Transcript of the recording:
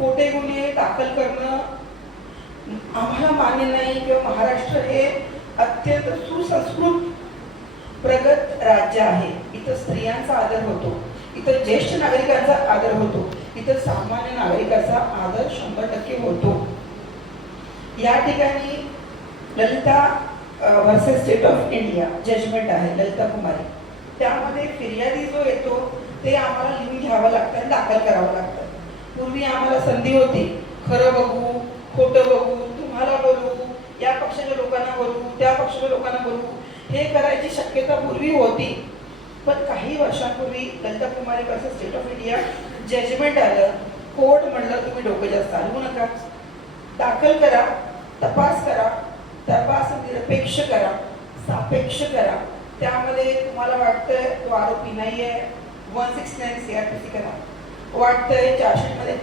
खोटे गुन्हे दाखल करणं आम्हाला मान्य नाही किंवा महाराष्ट्र हे अत्यंत सुसंस्कृत प्रगत राज्य आहे. इथं स्त्रियांचा आदर होतो, इथं ज्येष्ठ नागरिकांचा आदर होतो, इथं सामान्य नागरिकांचा आदर 100% होतो. या ठिकाणी Lalita versus state of India judgment आहे ललिता कुमारी. त्यामध्ये फिर्यादी जो येतो ते आम्हाला लिहून घ्यावं लागतं आणि दाखल करावं लागतं. पूर्वी आम्हाला संधी होती खरं बघू, खोटं बघू, तुम्हाला बोलू, या पक्षाच्या लोकांना बोलू, त्या पक्षाच्या लोकांना बोलू, हे करायची शक्यता पूर्वी होती. पण काही वर्षांपूर्वी Lalita Kumari versus state of India judgment आलं. कोर्ट म्हणलं तुम्ही डोकं जास्त चालवू नका, दाखल करा, तपास करा, तपास निरपेक्ष करा, सापेक्ष करा. त्यामध्ये तुम्हाला वाटतंय तो आरोपी नाहीये 169 CRPC करा, वाटतंय चार्जशीटमध्ये